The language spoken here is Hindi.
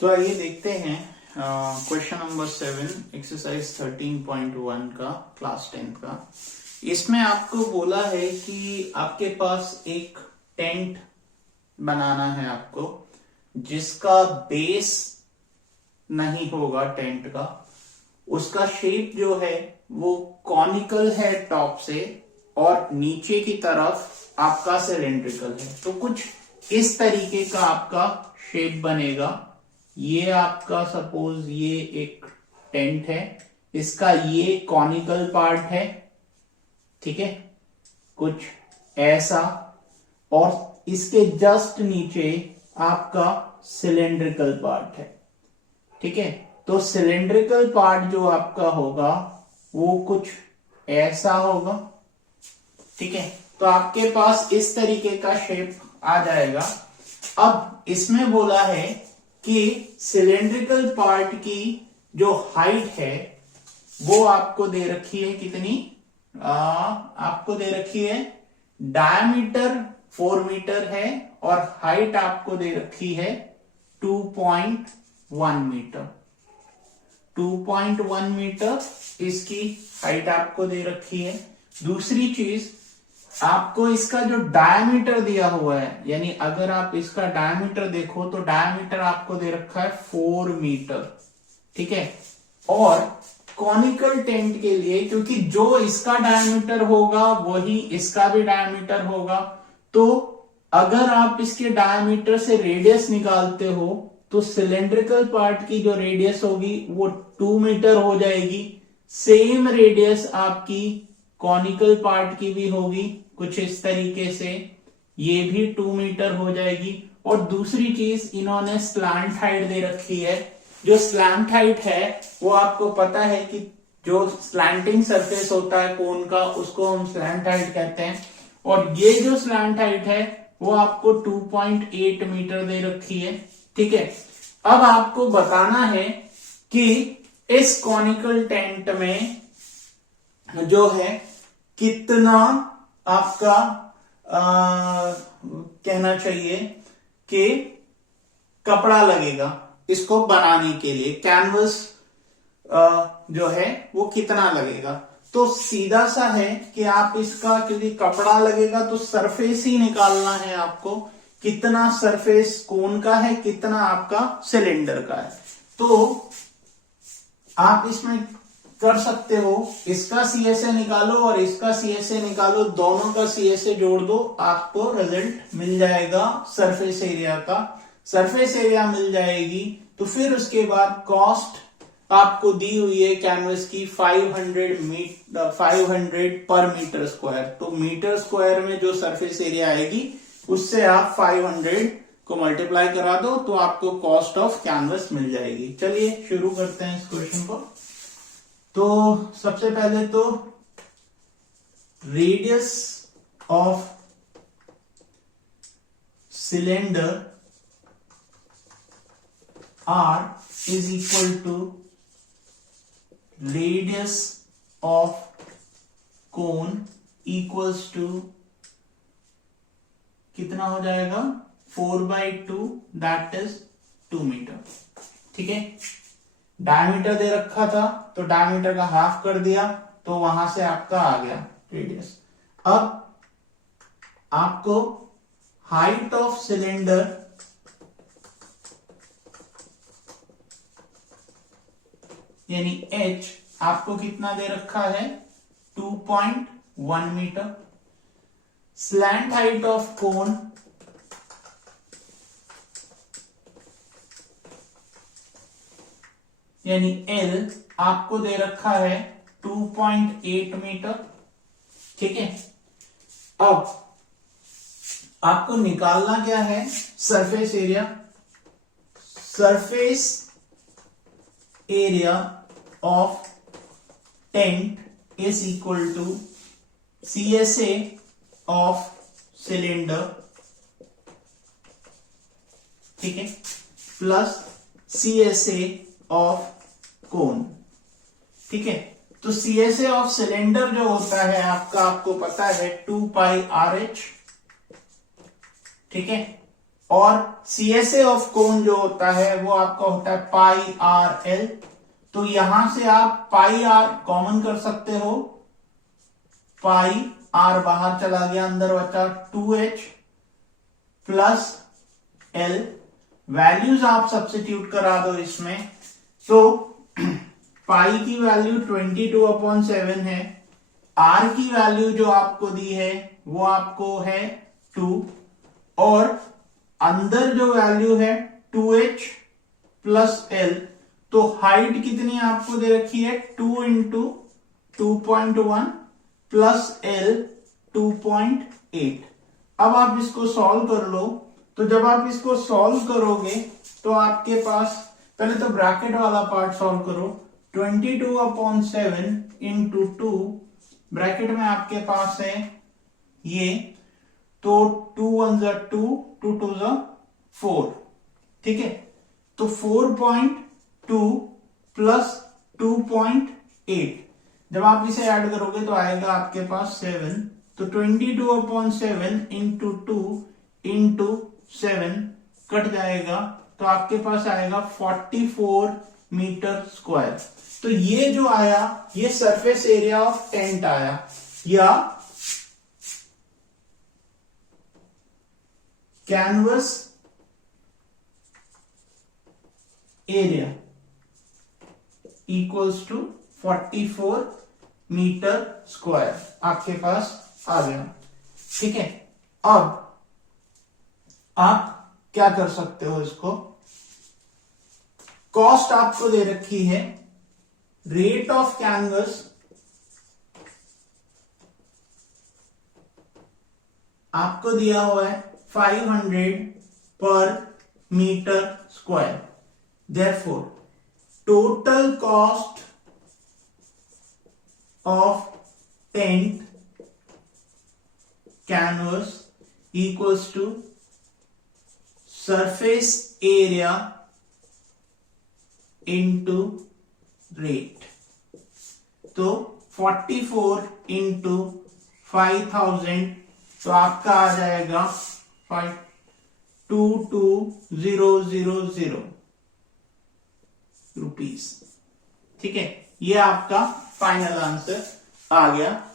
तो आइए देखते हैं क्वेश्चन नंबर 7 एक्सरसाइज 13.1 का क्लास 10 का। इसमें आपको बोला है कि आपके पास एक टेंट बनाना है आपको, जिसका बेस नहीं होगा टेंट का। उसका शेप जो है वो कॉनिकल है टॉप से और नीचे की तरफ आपका सिलेंड्रिकल है। तो कुछ इस तरीके का आपका शेप बनेगा। ये आपका सपोज ये एक टेंट है, इसका ये कॉनिकल पार्ट है, ठीक है, कुछ ऐसा, और इसके जस्ट नीचे आपका सिलेंड्रिकल पार्ट है, ठीक है। तो सिलेंड्रिकल पार्ट जो आपका होगा वो कुछ ऐसा होगा, ठीक है। तो आपके पास इस तरीके का शेप आ जाएगा। अब इसमें बोला है कि सिलेंड्रिकल पार्ट की जो हाइट है वो आपको दे रखी है कितनी, आपको दे रखी है डायमीटर 4 मीटर है और हाइट आपको दे रखी है 2.1 मीटर। 2.1 मीटर इसकी हाइट आपको दे रखी है। दूसरी चीज, आपको इसका जो डायमीटर दिया हुआ है, यानी अगर आप इसका डायमीटर देखो तो डायमीटर आपको दे रखा है 4 मीटर, ठीक है। और कॉनिकल टेंट के लिए, क्योंकि जो इसका डायमीटर होगा वही इसका भी डायमीटर होगा, तो अगर आप इसके डायमीटर से रेडियस निकालते हो तो सिलेंड्रिकल पार्ट की जो रेडियस होगी वो 2 मीटर हो जाएगी। सेम रेडियस आपकी कॉनिकल पार्ट की भी होगी कुछ इस तरीके से, ये भी 2 मीटर हो जाएगी। और दूसरी चीज, इन्होंने स्लैंट हाइट दे रखी है। जो स्लैंट हाइट है वो आपको पता है कि जो स्लैंटिंग सरफेस होता है कोन का, उसको हम स्लैंट हाइट कहते हैं। और ये जो स्लैंट हाइट है वो आपको 2.8 मीटर दे रखी है, ठीक है। अब आपको बताना है कि इस कॉनिकल टेंट में जो है कितना आपका कहना चाहिए कि कपड़ा लगेगा इसको बनाने के लिए, कैनवस जो है वो कितना लगेगा। तो सीधा सा है कि आप इसका, क्योंकि कपड़ा लगेगा तो सरफेस ही निकालना है आपको, कितना सरफेस कोन का है, कितना आपका सिलेंडर का है। तो आप इसमें कर सकते हो, इसका CSA निकालो और इसका CSA निकालो, दोनों का CSA जोड़ दो, आपको रिजल्ट मिल जाएगा सरफेस एरिया का। सरफेस एरिया मिल जाएगी तो फिर उसके बाद कॉस्ट आपको दी हुई है कैनवस की 500 पर मीटर स्क्वायर। तो मीटर स्क्वायर में जो सरफेस एरिया आएगी उससे आप 500 को मल्टीप्लाई करा दो तो आपको कॉस्ट ऑफ कैनवस मिल जाएगी। चलिए शुरू करते हैं इस क्वेश्चन को। तो सबसे पहले तो radius of cylinder R is equal to radius of cone equals to कितना हो जाएगा 4/2, दैट इज 2 मीटर, ठीक है। डायमीटर दे रखा था तो डायमीटर का हाफ कर दिया तो वहां से आपका आ गया रेडियस। अब आपको हाइट ऑफ सिलेंडर यानी H आपको कितना दे रखा है 2.1 metre. Slant height of cone यानी L आपको दे रखा है 2.8 मीटर, ठीक है। अब आपको निकालना क्या है, surface area. Surface area of tent is equal to CSA of cylinder, ठीक है, प्लस CSA ऑफ कोन, ठीक है। तो CSA ऑफ सिलेंडर जो होता है आपका, आपको पता है 2 पाई RH, ठीक है। और CSA ऑफ कोन जो होता है वो आपका होता है पाई आर एल। तो यहां से आप पाई आर कॉमन कर सकते हो, पाई आर बाहर चला गया, अंदर बचा 2h प्लस एल। वैल्यूज आप सब्स्टिट्यूट करा दो इसमें, तो पाई की वैल्यू 22/7 है, आर की वैल्यू जो आपको दी है वो आपको है 2, और अंदर जो वैल्यू है 2h प्लस एल। तो हाइट कितनी आपको दे रखी है 2 इंटू 2.1 प्लस एल 2.8। अब आप इसको सॉल्व कर लो। तो जब आप इसको सॉल्व करोगे तो आपके पास, पहले तो ब्रैकेट वाला पार्ट सॉल्व करो, 22/7 इंटू 2, ब्रैकेट में आपके पास है ये, तो 2 1 2, 2 2 4, ठीक है। तो 4.2 प्लस 2.8, जब आप इसे ऐड करोगे तो आएगा आपके पास 7। तो 22/7 इंटू 2 इंटू 7 कट जाएगा, तो आपके पास आएगा 44 मीटर स्क्वायर। तो ये जो आया ये सरफेस एरिया ऑफ टेंट आया, या canvas area equals to 44 metre square आपके पास आ गया, ठीक है। अब आप क्या कर सकते हो, इसको कॉस्ट आपको दे रखी है, रेट ऑफ कैनवस आपको दिया हुआ है 500 पर metre square. Therefore total cost of tent canvas equals to surface area into rate. तो 44 इंटू 5000, तो आपका आ जाएगा 522,000 रुपीस, ठीक है। ये आपका फाइनल आंसर आ गया।